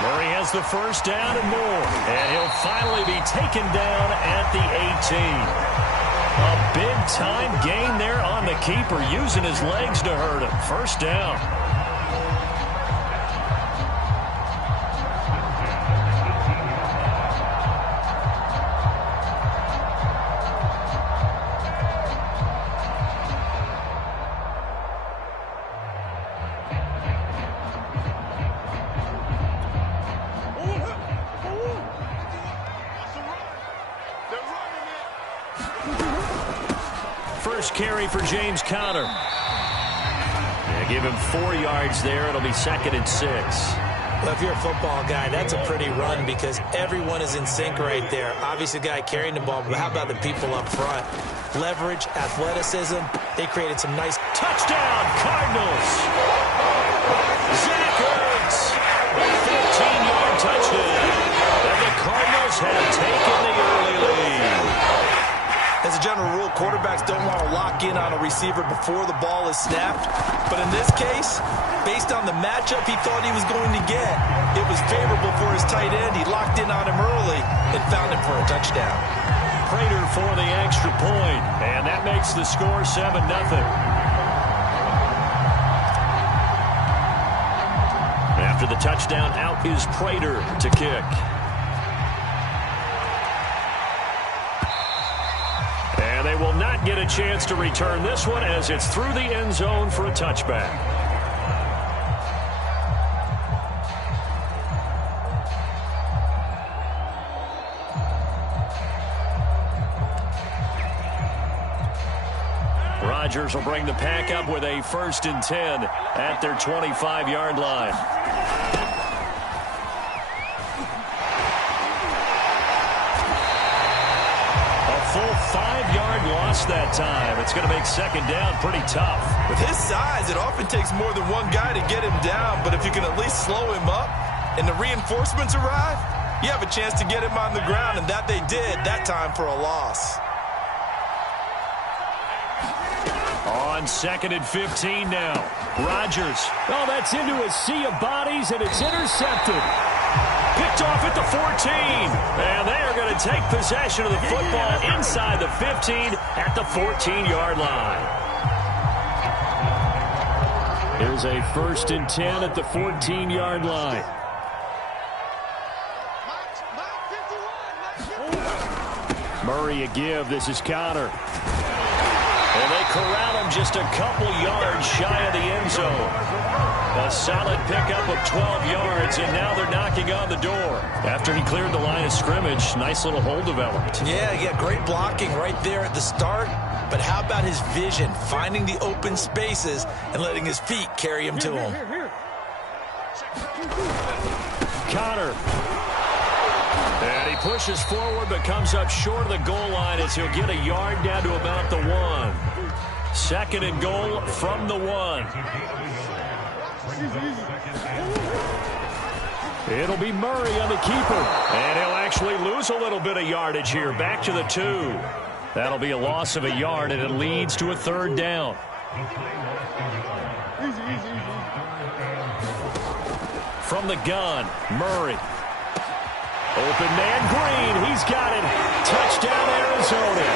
Murray has the first down and more. And he'll finally be taken down at the 18. A big-time gain there on the keeper, using his legs to hurt him. First down. First carry for James Conner. Yeah, give him 4 yards there. It'll be 2nd and 6. Well, if you're a football guy, that's a pretty run because everyone is in sync right there. Obviously, the guy carrying the ball, but how about the people up front? Leverage, athleticism. They created some nice... Touchdown, Cardinals! Zach Ertz! 15-yard touchdown. And the Cardinals have taken the early lead. As a general rule, quarterbacks don't want to lock in on a receiver before the ball is snapped. But in this case, based on the matchup he thought he was going to get, it was favorable for his tight end. He locked in on him early and found him for a touchdown. Prater for the extra point, and that makes the score 7-0. After the touchdown, out is Prater to kick. And they will not get a chance to return this one as it's through the end zone for a touchback. Rodgers will bring the pack up with a 1st and 10 at their 25-yard line. Full 5-yard loss that time. It's going to make 2nd down pretty tough. With his size, it often takes more than one guy to get him down, but if you can at least slow him up and the reinforcements arrive, you have a chance to get him on the ground, and that they did that time for a loss. On 2nd and 15 now. Rodgers. Oh, that's into a sea of bodies, and it's intercepted. Picked off at the 14. And they are going to take possession of the football inside the 15 at the 14-yard line. Here's a 1st and 10 at the 14-yard line. Murray a give. This is Conner. And they corral him just a couple yards shy of the end zone. A solid pickup of 12 yards, and now they're knocking on the door. After he cleared the line of scrimmage, nice little hole developed. Yeah, great blocking right there at the start. But how about his vision, finding the open spaces and letting his feet carry him to him? Conner. And he pushes forward but comes up short of the goal line as he'll get a yard down to about the 1. 2nd and goal from the 1. It'll be Murray on the keeper. And he'll actually lose a little bit of yardage here. Back to the 2. That'll be a loss of a yard, and it leads to a 3rd down. From the gun, Murray. Open man Green. He's got it. Touchdown, Arizona.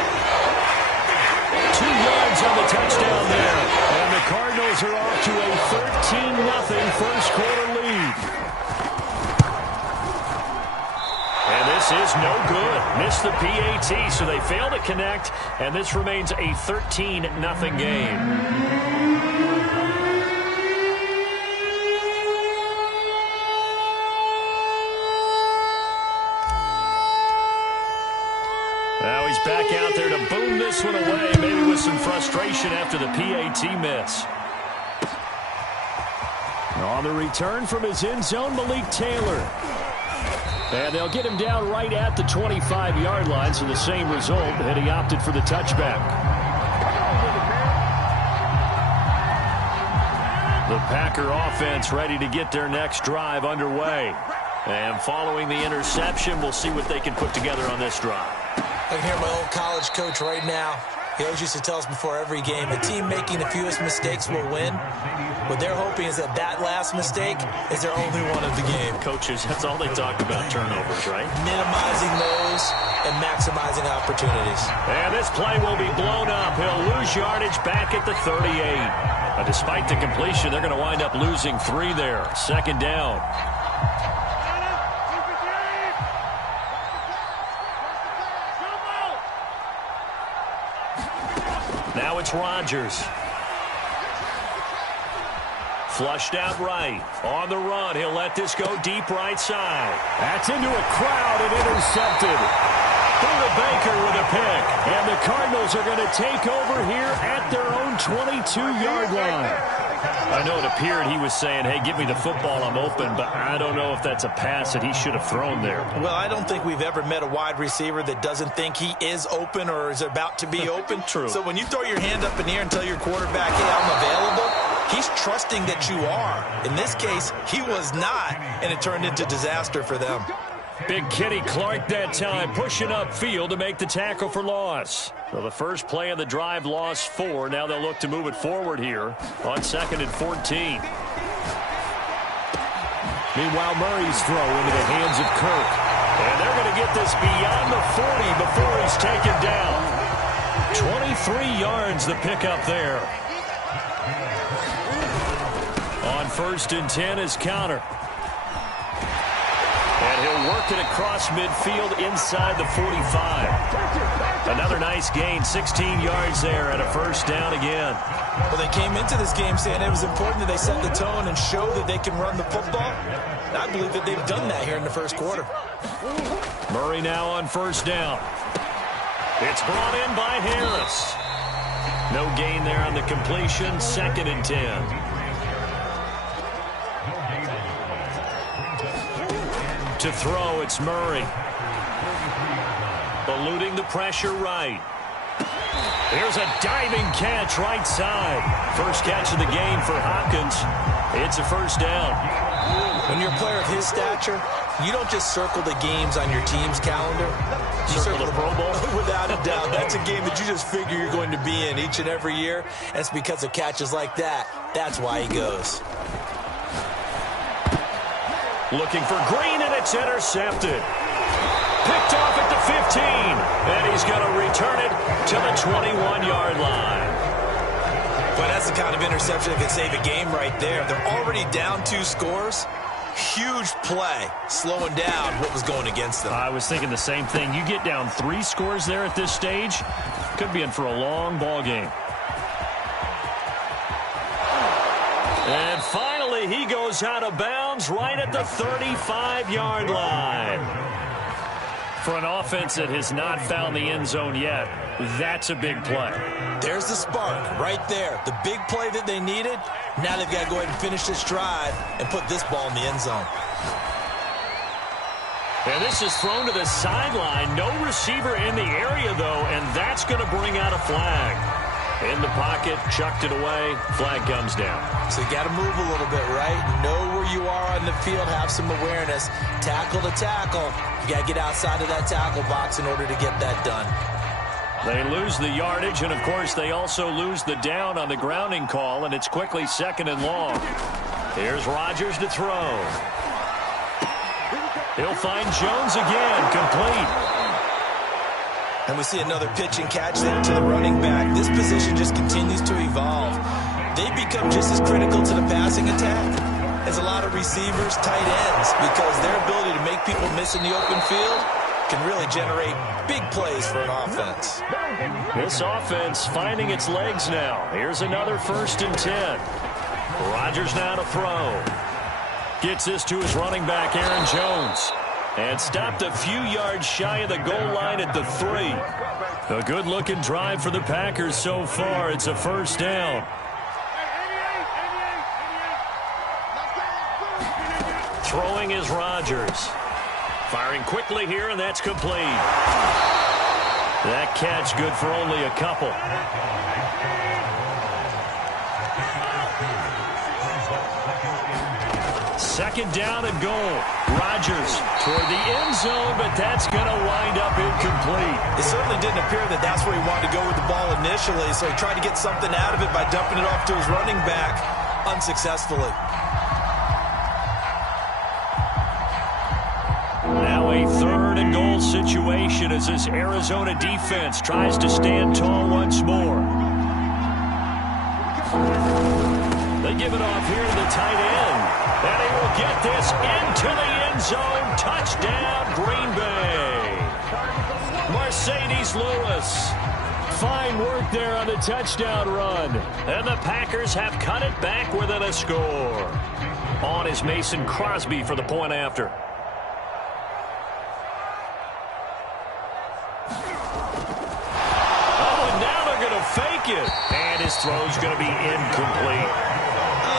2 yards on the touchdown there. And the Cardinals are off to a 13-0 first quarter lead. And this is no good. Missed the PAT, so they fail to connect, and this remains a 13-0 game. Now he's back out there to boom this one away, maybe with some frustration after the PAT miss. On the return from his end zone, Malik Taylor. And they'll get him down right at the 25-yard line, so the same result, and he opted for the touchback. The Packer offense ready to get their next drive underway. And following the interception, we'll see what they can put together on this drive. I can hear my old college coach right now. He always used to tell us before every game, the team making the fewest mistakes will win. What they're hoping is that last mistake is their only one of the game. Coaches, that's all they talk about, turnovers, right? Minimizing those and maximizing opportunities. And this play will be blown up. He'll lose yardage back at the 38. Despite the completion, they're going to wind up losing 3 there. Second down. Now it's Rodgers. Flushed out right. On the run. He'll let this go deep right side. That's into a crowd and intercepted. Buda Baker with a pick. And the Cardinals are going to take over here at their own 22-yard line. I know it appeared he was saying, hey, give me the football, I'm open, but I don't know if that's a pass that he should have thrown there. Well, I don't think we've ever met a wide receiver that doesn't think he is open or is about to be open. True. So when you throw your hand up in the air and tell your quarterback, hey, I'm available, he's trusting that you are. In this case, he was not, and it turned into disaster for them. Big Kenny Clark that time, pushing upfield to make the tackle for loss. So the first play of the drive lost 4. Now they'll look to move it forward here on 2nd and 14. Meanwhile, Murray's throw into the hands of Kirk. And they're going to get this beyond the 40 before he's taken down. 23 yards the pickup there. On 1st and 10 is Counter. And he'll work it across midfield inside the 45. Another nice gain, 16 yards there and a first down again. Well, they came into this game saying it was important that they set the tone and show that they can run the football. And I believe that they've done that here in the first quarter. Murray now on 1st down. It's brought in by Harris. No gain there on the completion, 2nd and 10. To throw, it's Murray. Eluding the pressure right. There's a diving catch right side. First catch of the game for Hopkins. It's a first down. When you're a player of his stature, you don't just circle the games on your team's calendar. You circle the Pro Bowl. Without a doubt. That's a game that you just figure you're going to be in each and every year. And it's because of catches like that. That's why he goes. Looking for Green, and it's intercepted. Picked off at the 15, and he's going to return it to the 21-yard line. But that's the kind of interception that can save a game right there. They're already down 2 scores. Huge play, slowing down what was going against them. I was thinking the same thing. You get down 3 scores there at this stage, could be in for a long ball game. And finally, he goes out of bounds right at the 35-yard line. For an offense that has not found the end zone yet, that's a big play. There's the spark right there. The big play that they needed. Now they've got to go ahead and finish this drive and put this ball in the end zone. And this is thrown to the sideline. No receiver in the area, though, and that's going to bring out a flag. In the pocket, chucked it away, flag comes down. So you got to move a little bit, right? Know where you are on the field, have some awareness. Tackle to tackle. You got to get outside of that tackle box in order to get that done. They lose the yardage, and of course they also lose the down on the grounding call, and it's quickly 2nd and long. Here's Rodgers to throw. He'll find Jones again, complete. And we see another pitch and catch there to the running back. This position just continues to evolve. They become just as critical to the passing attack as a lot of receivers, tight ends, because their ability to make people miss in the open field can really generate big plays for an offense. This offense finding its legs now. Here's another 1st and 10. Rodgers now to throw. Gets this to his running back, Aaron Jones. And stopped a few yards shy of the goal line at the 3. A good-looking drive for the Packers so far. It's a first down. Throwing is Rodgers. Firing quickly here, and that's complete. That catch good for only a couple. Second down and goal. Rodgers toward the end zone, but that's going to wind up incomplete. It certainly didn't appear that that's where he wanted to go with the ball initially, so he tried to get something out of it by dumping it off to his running back unsuccessfully. Now a third and goal situation as this Arizona defense tries to stand tall once more. They give it off here to the tight end. And he will get this into the end zone. Touchdown, Green Bay. Mercedes Lewis. Fine work there on the touchdown run. And the Packers have cut it back within a score. On is Mason Crosby for the point after. Oh, and now they're going to fake it. And his throw's going to be incomplete.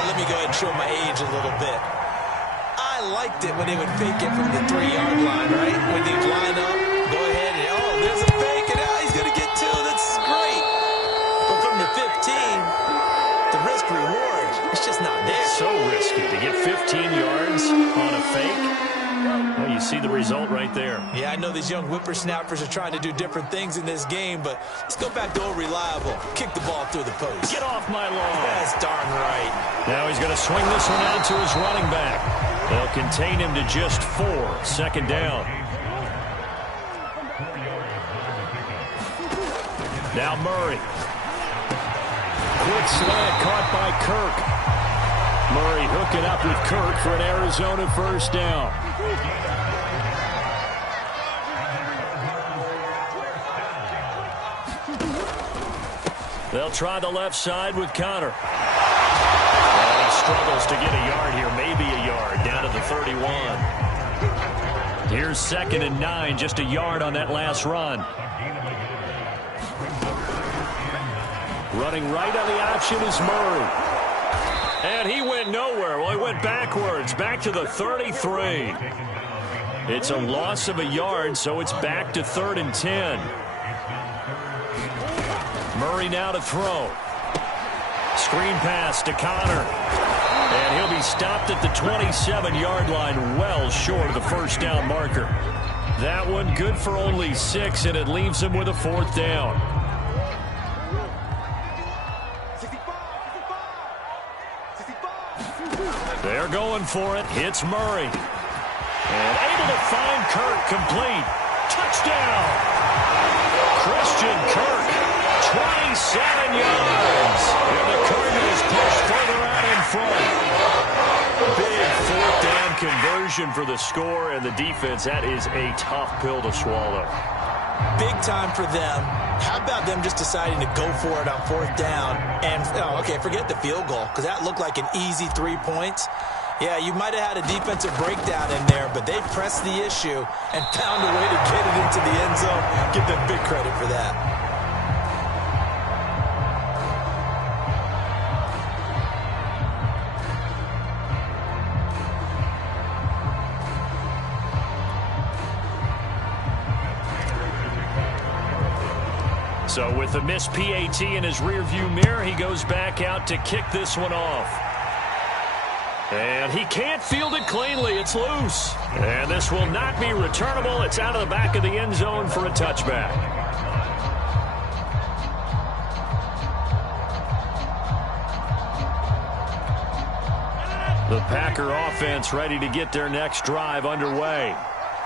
Let me go ahead and show my age a little bit. I liked it when they would fake it from the 3-yard line, right? When they'd line up, go ahead and, oh, there's a fake, and now he's going to get two. That's great. But from the 15, the risk-reward, it's just not there. So risky to get 15 yards on a fake. Well, you see the result right there. Yeah, I know these young whippersnappers are trying to do different things in this game, but let's go back to old reliable. Kick the ball through the post. Get off my lawn. That's darn right. Now he's going to swing this one out to his running back. They'll contain him to just 4. Second down. Now Murray. Quick slant caught by Kirk. Murray hooking up with Kirk for an Arizona first down. They'll try the left side with Connor. And he struggles to get a yard here, maybe a yard, down to the 31. Here's 2nd and 9, just a yard on that last run. Running right on the option is Murray. And he went nowhere. Well, he went backwards, back to the 33. It's a loss of a yard, so it's back to 3rd and 10. Murray now to throw. Screen pass to Connor. And he'll be stopped at the 27-yard line, well short of the first down marker. That one good for only 6, and it leaves him with a 4th down. They're going for it. Hits Murray. And able to find Kirk complete. Touchdown! Christian Kirk, 27 yards. And the Cardinals push further out in front. Big 4th down conversion for the score, and the defense, that is a tough pill to swallow. Big time for them. How about them just deciding to go for it on 4th down? And, oh, okay, forget the field goal, because that looked like an easy 3 points. Yeah, you might have had a defensive breakdown in there, but they pressed the issue and found a way to get it into the end zone. Give them big credit for that. So with the missed PAT in his rearview mirror, he goes back out to kick this one off. And he can't field it cleanly. It's loose. And this will not be returnable. It's out of the back of the end zone for a touchback. The Packer offense ready to get their next drive underway.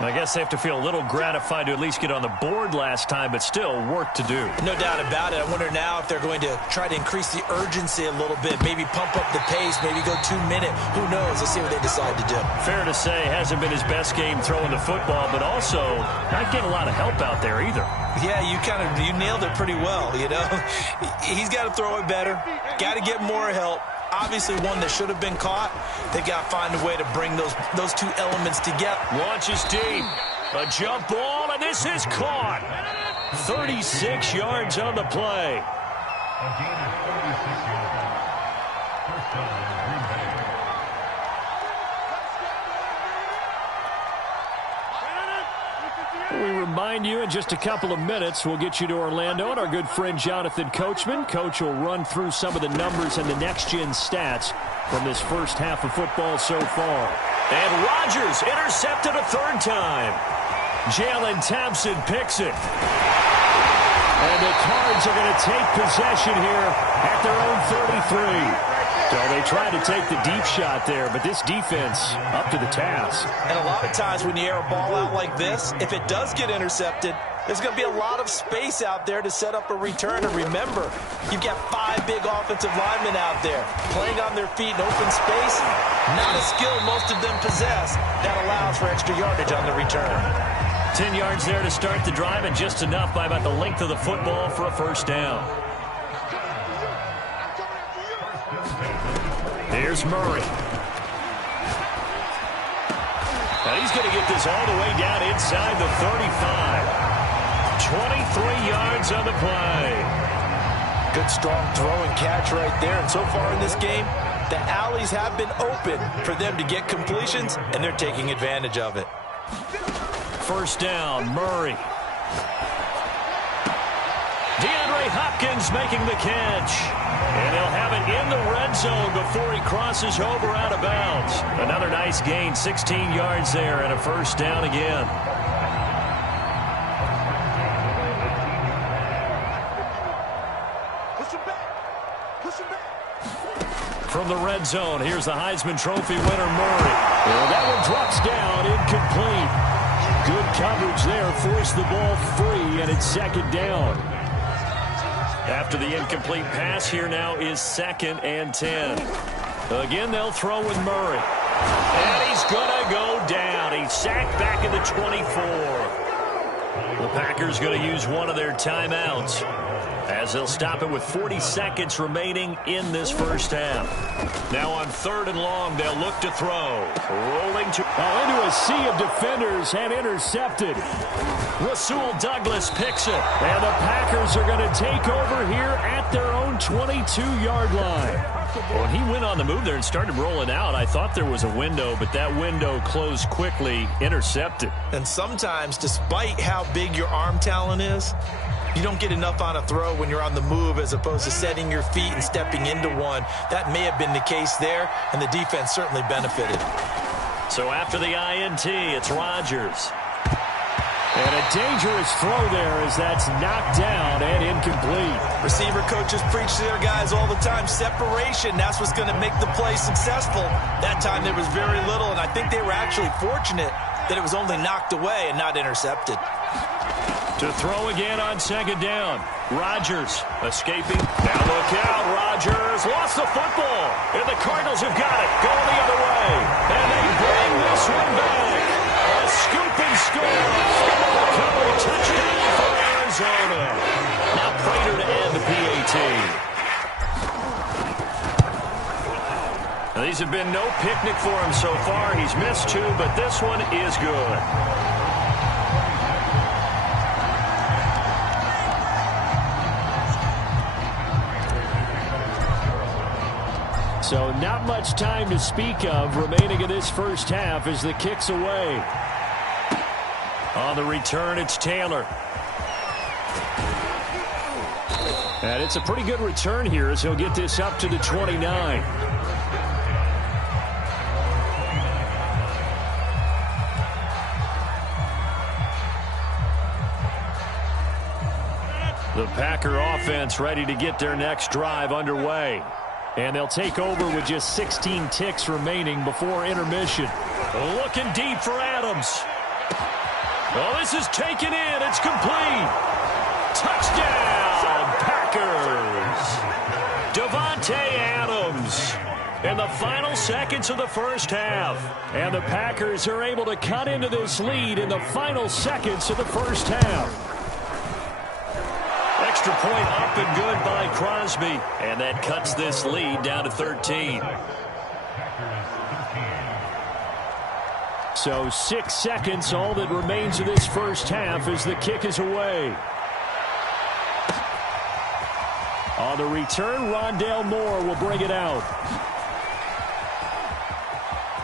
I guess they have to feel a little gratified to at least get on the board last time, but still work to do. No doubt about it. I wonder now if they're going to try to increase the urgency a little bit, maybe pump up the pace, maybe go 2-minute. Who knows? Let's see what they decide to do. Fair to say, hasn't been his best game throwing the football, but also not getting a lot of help out there either. Yeah, you nailed it pretty well, you know. He's got to throw it better, got to get more help. Obviously one that should have been caught. They've got to find a way to bring those two elements together. Launches deep. A jump ball, and this is caught. 36 yards on the play. We remind you in just a couple of minutes we'll get you to Orlando and our good friend Jonathan Coachman. Coach will run through some of the numbers and the next-gen stats from this first half of football so far. And Rodgers intercepted a third time. Jalen Thompson picks it. And the Cards are going to take possession here at their own 33. So they tried to take the deep shot there, but this defense up to the task. And a lot of times when you air a ball out like this, if it does get intercepted, there's going to be a lot of space out there to set up a return. And remember, you've got 5 big offensive linemen out there playing on their feet in open space. Not a skill most of them possess that allows for extra yardage on the return. 10 yards there to start the drive, and just enough by about the length of the football for a first down. Here's Murray. Now he's going to get this all the way down inside the 35. 23 yards on the play. Good strong throw and catch right there. And so far in this game, the alleys have been open for them to get completions, and they're taking advantage of it. First down, Murray. DeAndre Hopkins making the catch. And he'll have it in the red zone before he crosses over out of bounds. Another nice gain, 16 yards there, and a first down again. From the red zone, here's the Heisman Trophy winner, Murray. And that one drops down, incomplete. Good coverage there, forced the ball free, and it's second down. After the incomplete pass, here now is 2nd and 10. Again, they'll throw with Murray. And he's going to go down. He's sacked back at the 24. The Packers going to use one of their timeouts, as they'll stop it with 40 seconds remaining in this first half. Now on 3rd and long, they'll look to throw. Rolling to into a sea of defenders and intercepted. Rasul Douglas picks it. And the Packers are going to take over here at their own 22-yard line. When he went on the move there and started rolling out, I thought there was a window, but that window closed quickly, intercepted. And sometimes, despite how big your arm talent is, you don't get enough on a throw when you're on the move as opposed to setting your feet and stepping into one. That may have been the case there, and the defense certainly benefited. So after the INT, it's Rodgers. And a dangerous throw there as that's knocked down and incomplete. Receiver coaches preach to their guys all the time. Separation, that's what's going to make the play successful. That time there was very little, and I think they were actually fortunate that it was only knocked away and not intercepted. To throw again on 2nd down. Rodgers escaping. Now look out. Rodgers lost the football. And the Cardinals have got it. Going the other way. And they bring this one back. A scoop and score. Recovery touchdown for Arizona. Now Prater to end the PAT. Now, these have been no picnic for him so far. He's missed 2, but this one is good. So not much time to speak of remaining in this first half as the kick's away. On the return, it's Taylor. And it's a pretty good return here as he'll get this up to the 29. The Packer offense ready to get their next drive underway. And they'll take over with just 16 ticks remaining before intermission. Looking deep for Adams. Oh, this is taken in. It's complete. Touchdown, Packers. Davante Adams in the final seconds of the first half. And the Packers are able to cut into this lead in the final seconds of the first half. Extra point up and good by Crosby. And that cuts this lead down to 13. So 6 seconds, all that remains of this first half as the kick is away. On the return, Rondale Moore will bring it out.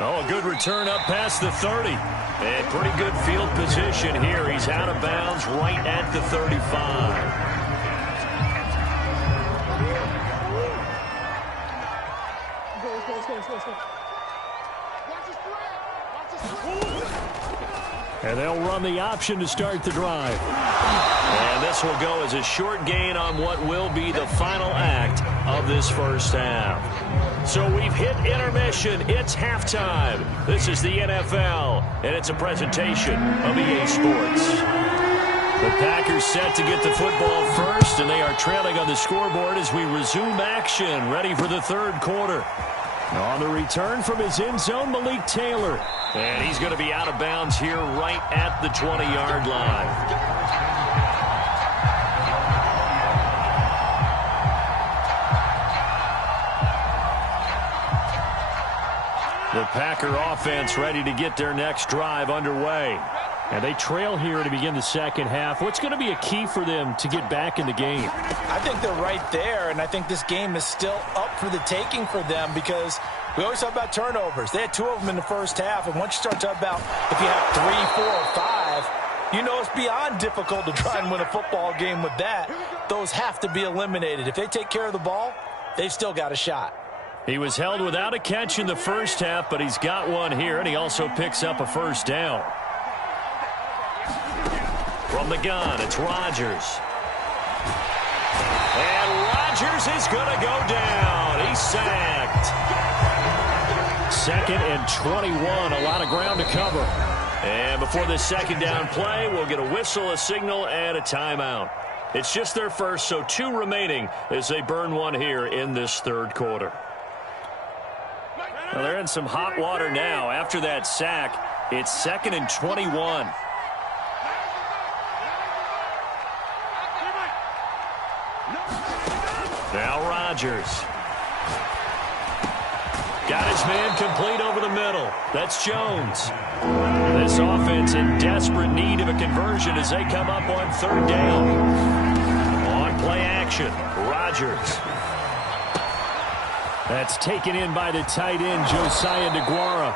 Oh, a good return up past the 30. And pretty good field position here. He's out of bounds right at the 35. And they'll run the option to start the drive. And this will go as a short gain on what will be the final act of this first half. So we've hit intermission. It's halftime. This is the NFL, and it's a presentation of EA Sports. The Packers set to get the football first, and they are trailing on the scoreboard as we resume action, ready for the third quarter. On the return from his end zone, Malik Taylor. And he's going to be out of bounds here right at the 20-yard line. The Packer offense ready to get their next drive underway. And they trail here to begin the second half. What's going to be a key for them to get back in the game? I think they're right there, and I think this game is still up for the taking for them because we always talk about turnovers. They had 2 of them in the first half, and once you start talking about if you have 3, 4, or 5, you know it's beyond difficult to try and win a football game with that. Those have to be eliminated. If they take care of the ball, they've still got a shot. He was held without a catch in the first half, but he's got one here, and he also picks up a first down. From the gun, it's Rodgers. And Rodgers is going to go down. He's sacked. 2nd and 21, a lot of ground to cover. And before this second down play, we'll get a whistle, a signal, and a timeout. It's just their first, so 2 remaining as they burn one here in this third quarter. Well, they're in some hot water now. After that sack, it's 2nd and 21. Now Rodgers. Got his man complete over the middle. That's Jones. This offense in desperate need of a conversion as they come up on 3rd down. On play action, Rodgers. That's taken in by the tight end, Josiah DeGuara.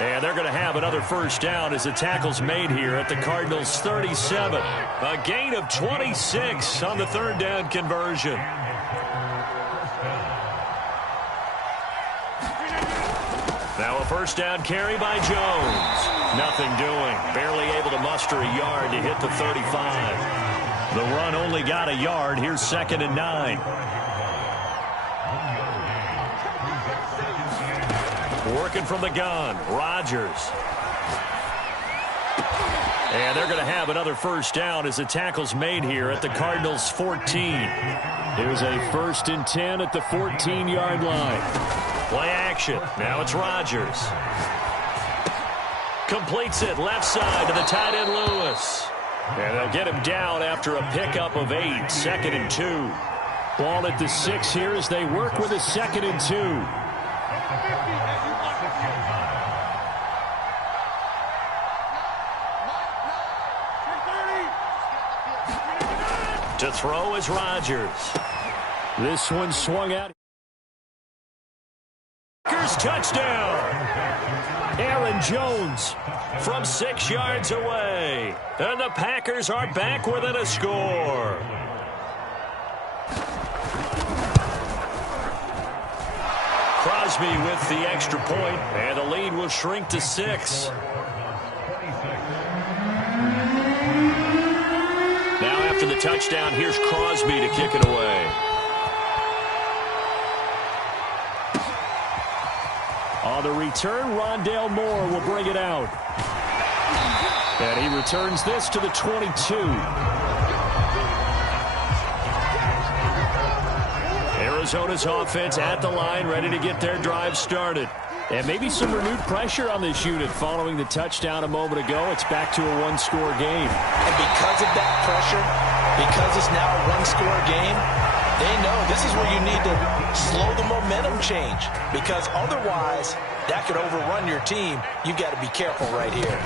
And they're going to have another first down as the tackle's made here at the Cardinals' 37. A gain of 26 on the 3rd down conversion. Now a first down carry by Jones. Nothing doing. Barely able to muster a yard to hit the 35. The run only got a yard. Here's 2nd and 9. Working from the gun, Rodgers. And they're going to have another first down as the tackle's made here at the Cardinals' 14. Here's a 1st and 10 at the 14-yard line. Play action. Now it's Rodgers. Completes it left side to the tight end Lewis. And they'll get him down after a pickup of 8. 2nd and 2. Ball at the 6 here as they work with a 2nd and 2. To throw is Rodgers. This one swung out. Packers touchdown. Aaron Jones from 6 yards away. And the Packers are back within a score. Crosby with the extra point, and the lead will shrink to 6. Now after the touchdown, here's Crosby to kick it away. On the return, Rondale Moore will bring it out. And he returns this to the 22. Arizona's offense at the line, ready to get their drive started. And maybe some renewed pressure on this unit following the touchdown a moment ago. It's back to a one-score game. And because of that pressure, because it's now a one-score game, they know this is where you need to slow the momentum change. Because otherwise, that could overrun your team. You've got to be careful right here.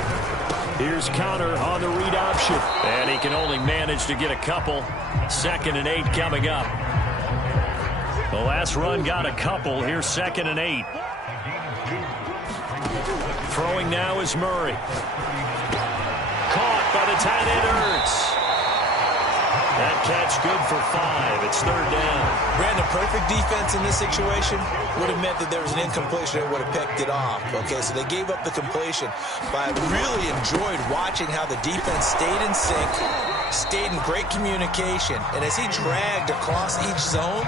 Here's Connor on the read option. And he can only manage to get a couple. 2nd and 8 coming up. The last run got a couple. Here's 2nd and 8. Throwing now is Murray. Caught by the tight end Ertz. That catch good for 5. It's third down. Brandon, perfect defense in this situation would have meant that there was an incompletion that would have picked it off. Okay, so they gave up the completion. But I really enjoyed watching how the defense stayed in sync, stayed in great communication. And as he dragged across each zone,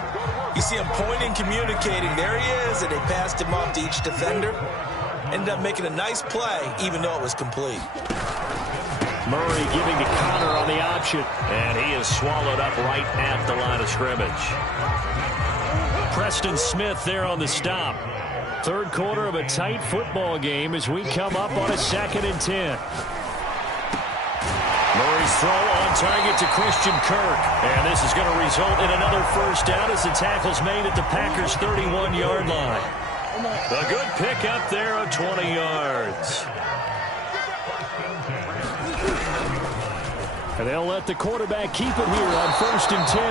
you see him pointing, communicating. There he is, and they passed him off to each defender. Ended up making a nice play, even though it was complete. Murray giving to Connor on the option. And he is swallowed up right at the line of scrimmage. Preston Smith there on the stop. Third quarter of a tight football game as we come up on a 2nd and 10. Murray's throw on target to Christian Kirk. And this is going to result in another first down as the tackle's made at the Packers' 31-yard line. A good pickup there of 20 yards. And they'll let the quarterback keep it here on 1st and 10.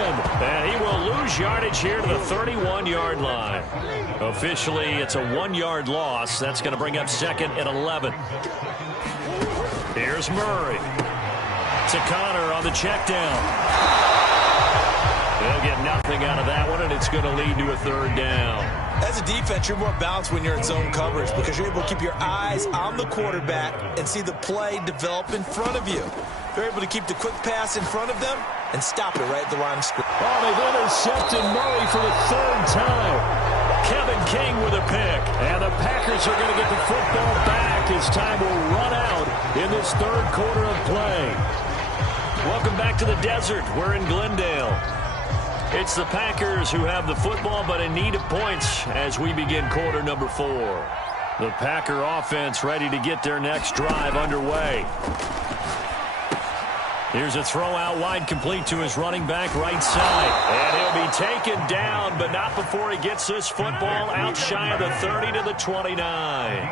And he will lose yardage here to the 31-yard line. Officially, it's a 1-yard loss. That's going to bring up 2nd and 11. Here's Murray. To Connor on the check down. They'll get nothing out of that one, and it's going to lead to a third down. As a defense, you're more balanced when you're in zone coverage because you're able to keep your eyes on the quarterback and see the play develop in front of you. They're able to keep the quick pass in front of them and stop it right at the line of scrimmage. Oh, they've intercepted Murray for the 3rd time. Kevin King with a pick. And the Packers are going to get the football back as time will run out in this 3rd quarter of play. Welcome back to the desert. We're in Glendale. It's the Packers who have the football but in need of points as we begin quarter number 4. The Packer offense ready to get their next drive underway. Here's a throw out wide complete to his running back right side. And he'll be taken down, but not before he gets this football out shy of the 30 to the 29.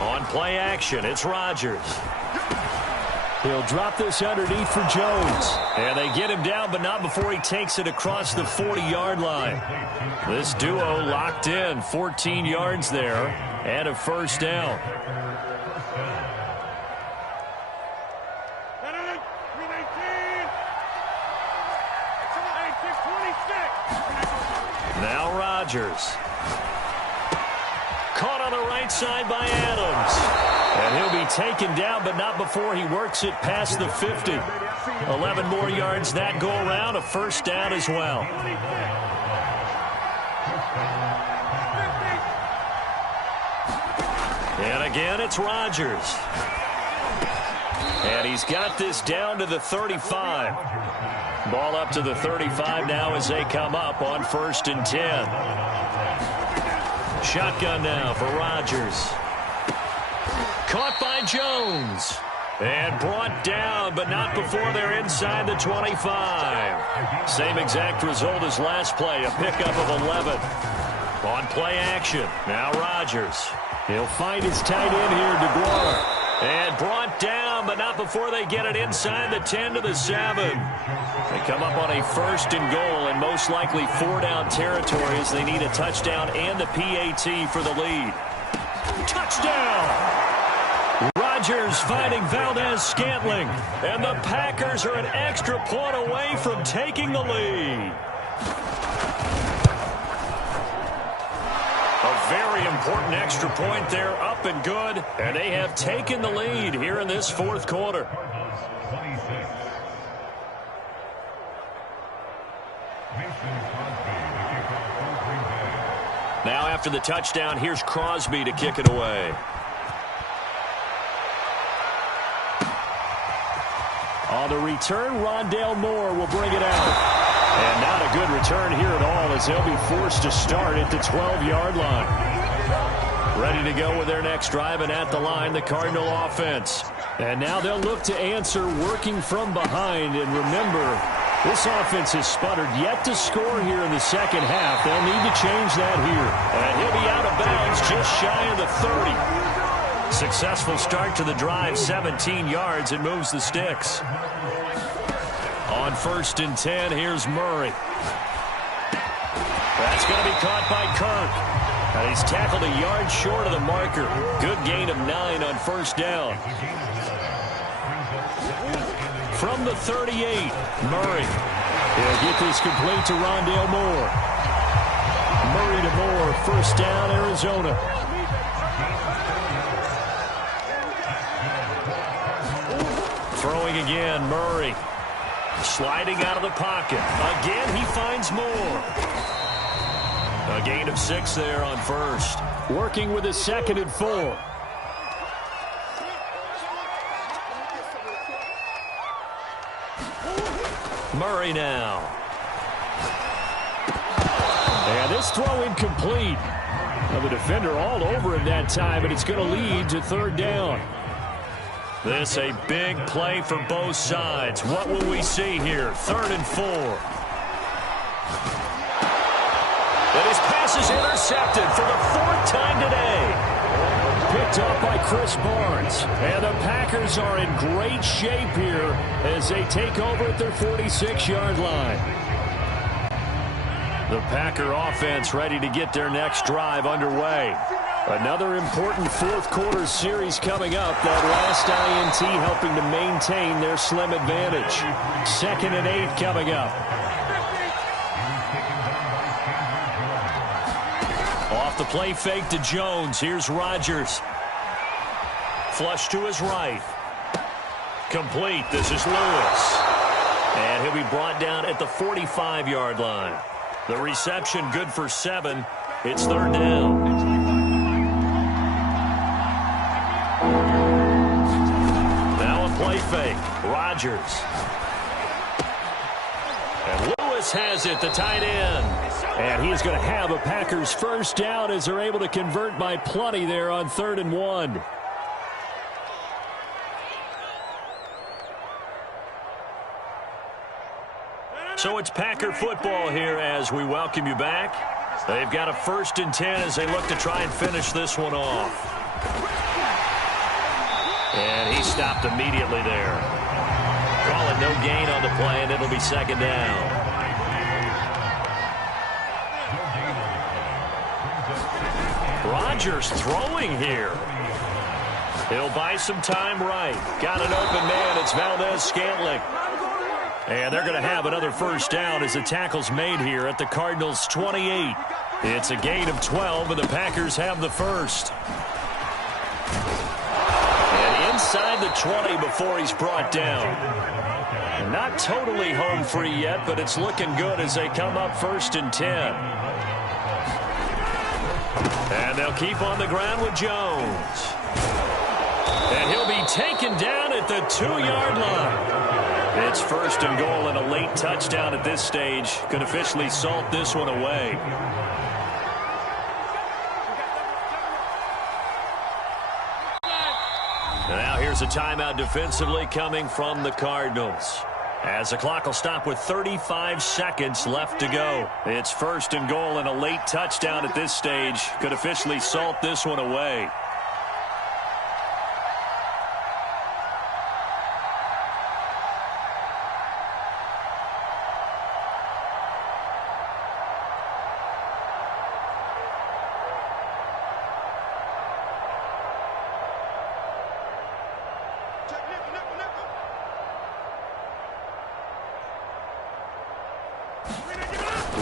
On play action, it's Rodgers. He'll drop this underneath for Jones. And they get him down, but not before he takes it across the 40-yard line. This duo locked in, 14 yards there, and a first down. Now Rodgers. Caught on the right side by Adams. And he'll be taken down, but not before he works it past the 50. 11 more yards that go around, a first down as well. And again, it's Rodgers. And he's got this down to the 35. Ball up to the 35 now as they come up on 1st and 10. Shotgun now for Rodgers. Caught by Jones. And brought down, but not before they're inside the 25. Same exact result as last play, a pickup of 11. On play action, now Rodgers. He'll find his tight end here, DeGuara. And brought down, but not before they get it inside the 10 to the 7. They come up on a 1st and goal, and most likely 4-down territory as they need a touchdown and the PAT for the lead. Touchdown! Rodgers finding Valdez-Scantling, and the Packers are an extra point away from taking the lead. A very important extra point there, up and good, and they have taken the lead here in this 4th quarter. Now after the touchdown, here's Crosby to kick it away. On the return, Rondale Moore will bring it out. And not a good return here at all as they'll be forced to start at the 12-yard line. Ready to go with their next drive, and at the line, the Cardinal offense. And now they'll look to answer working from behind. And remember, this offense has sputtered yet to score here in the second half. They'll need to change that here. And he'll be out of bounds just shy of the 30. Successful start to the drive, 17 yards, and moves the sticks. On 1st and 10, here's Murray. That's going to be caught by Kirk. And he's tackled a yard short of the marker. Good gain of 9 on first down. From the 38, Murray. He'll get this complete to Rondale Moore. Murray to Moore, first down, Arizona. Throwing again, Murray. Sliding out of the pocket. Again, he finds Moore. A gain of 6 there on first. Working with his 2nd and 4. Murray now. And this throw incomplete. Well, the defender all over him that time, but it's going to lead to 3rd down. This a big play for both sides. What will we see here? 3rd and 4. And his pass is intercepted for the 4th time today. Picked up by Chris Barnes. And the Packers are in great shape here as they take over at their 46-yard line. The Packer offense ready to get their next drive underway. Another important 4th quarter series coming up. That last INT helping to maintain their slim advantage. 2nd and 8 coming up. Off the play fake to Jones. Here's Rodgers. Flush to his right. Complete. This is Lewis. And he'll be brought down at the 45-yard line. The reception good for 7. It's 3rd down. Now a play fake. Rodgers. And Lewis has it, the tight end. And he's going to have a Packers first down as they're able to convert by plenty there on 3rd and 1. So it's Packer football here as we welcome you back. They've got a 1st and 10 as they look to try and finish this one off. And he stopped immediately there. Call it no gain on the play, and it'll be 2nd down. Rodgers throwing here. He'll buy some time right. Got an open man. It's Valdez-Scantling. And they're going to have another first down as the tackle's made here at the Cardinals' 28. It's a gain of 12, and the Packers have the first. And inside the 20 before he's brought down. Not totally home free yet, but it's looking good as they come up 1st and 10. And they'll keep on the ground with Jones. And he'll be taken down at the 2-yard line. It's 1st and goal and a late touchdown at this stage. Could officially salt this one away. Now here's a timeout defensively coming from the Cardinals. As the clock will stop with 35 seconds left to go. It's 1st and goal and a late touchdown at this stage. Could officially salt this one away.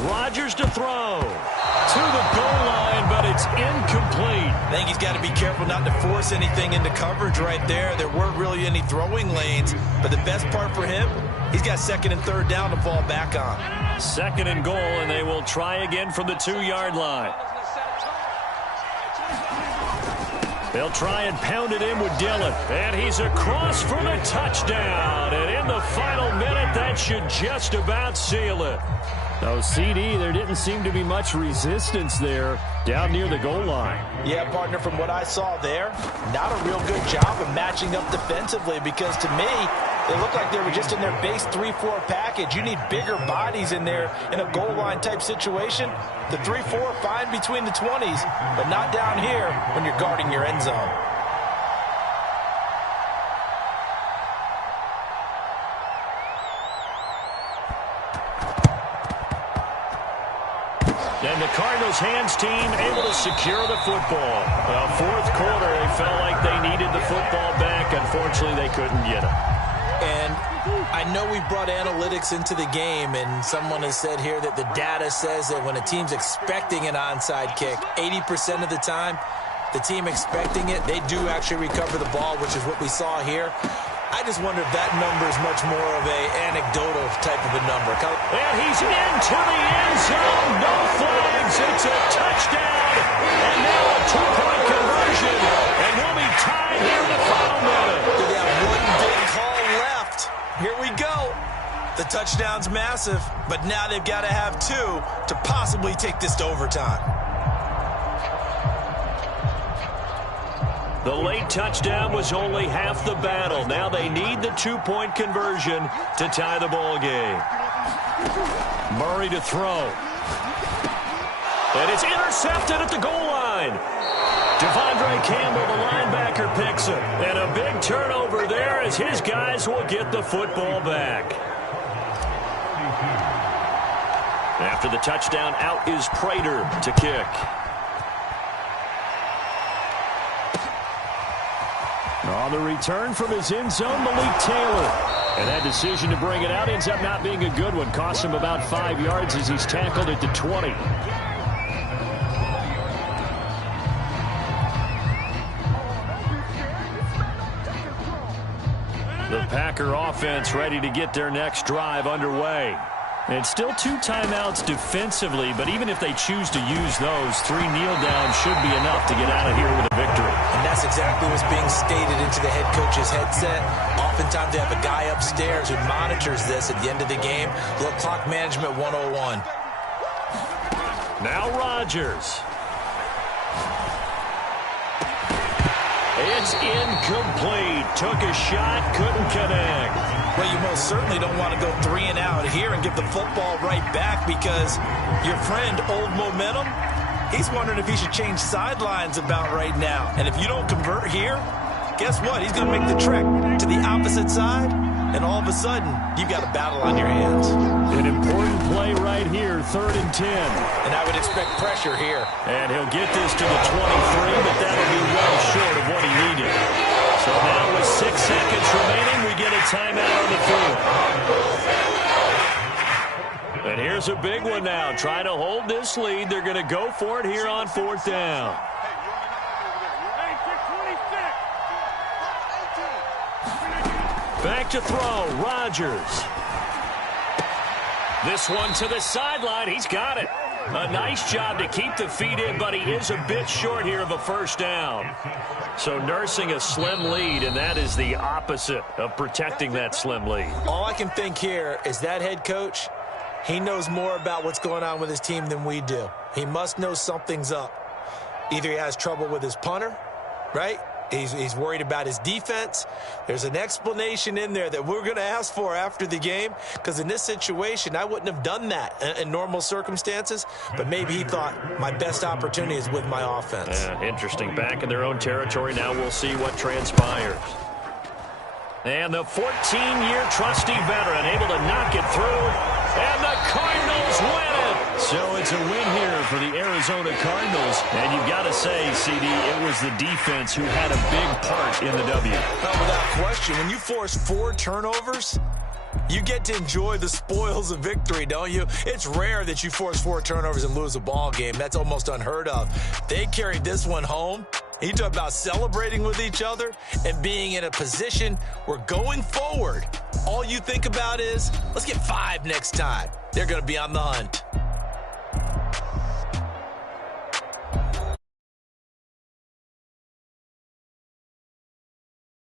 Rodgers to throw. To the goal line, but it's incomplete. I think he's got to be careful not to force anything into coverage right there. There weren't really any throwing lanes, but the best part for him, he's got 2nd and 3rd down to fall back on. 2nd and goal, and they will try again from the 2-yard line. They'll try and pound it in with Dillon. And he's across for the touchdown. And in the final minute, that should just about seal it. Oh, CD, there didn't seem to be much resistance there down near the goal line. Yeah, partner, from what I saw there, not a real good job of matching up defensively because to me, they looked like they were just in their base 3-4 package. You need bigger bodies in there in a goal line type situation. The 3-4 fine between the 20s, but not down here when you're guarding your end zone. And the Cardinals' hands team able to secure the football. Fourth quarter, they felt like they needed the football back. Unfortunately, they couldn't get it. And I know we brought analytics into the game, and someone has said here that the data says that when a team's expecting an onside kick, 80% of the time, the team expecting it, they do actually recover the ball, which is what we saw here. I just wonder if that number is much more of a anecdotal type of a number. And he's into the end zone. No flags. It's a touchdown. And now a two-point conversion. And we'll be tied here in the final minute. They have one big call left. Here we go. The touchdown's massive, but now they've got to have two to possibly take this to overtime. The late touchdown was only half the battle. Now they need the two-point conversion to tie the ball game. Murray to throw. And it's intercepted at the goal line. Devondre Campbell, the linebacker, picks it. And a big turnover there as his guys will get the football back. After the touchdown, out is Prater to kick. On the return from his end zone, Malik Taylor. And that decision to bring it out ends up not being a good one. Costs him about 5 yards as he's tackled at the 20. The Packer offense ready to get their next drive underway. And still 2 timeouts defensively, but even if they choose to use those, 3 kneel downs should be enough to get out of here with a victory. And that's exactly what's being stated into the head coach's headset. Oftentimes they have a guy upstairs who monitors this at the end of the game. Look, clock management 101. Now Rodgers. It's incomplete. Took a shot, couldn't connect. Well, you most certainly don't want to go 3 and out here and give the football right back because your friend, Old Momentum, he's wondering if he should change sidelines about right now. And if you don't convert here, guess what? He's going to make the trek to the opposite side, and all of a sudden, you've got a battle on your hands. An important play right here, 3rd and 10. And I would expect pressure here. And he'll get this to the 23, but that'll be well short of what he needed. So now with 6 seconds remaining, we get a timeout on the field. And here's a big one now. Trying to hold this lead. They're going to go for it here on 4th down. Back to throw. Rodgers. This one to the sideline. He's got it. A nice job to keep the feet in, but he is a bit short here of a first down. So nursing a slim lead, and that is the opposite of protecting that slim lead. All I can think here is that head coach, he knows more about what's going on with his team than we do. He must know something's up. Either he has trouble with his punter, right? He's worried about his defense. There's an explanation in there that we're going to ask for after the game, because in this situation, I wouldn't have done that in normal circumstances, but maybe he thought my best opportunity is with my offense. Interesting. Back in their own territory. Now we'll see what transpires. And the 14-year trusty veteran able to knock it through, and the Cardinals win it. So it's a win here for the Arizona Cardinals. And you've got to say, CD, it was the defense who had a big part in the W. Oh, without question. When you force 4 turnovers, you get to enjoy the spoils of victory, don't you? It's rare that you force 4 turnovers and lose a ball game. That's almost unheard of. They carried this one home. You talk about celebrating with each other and being in a position where going forward, all you think about is, let's get 5 next time. They're going to be on the hunt.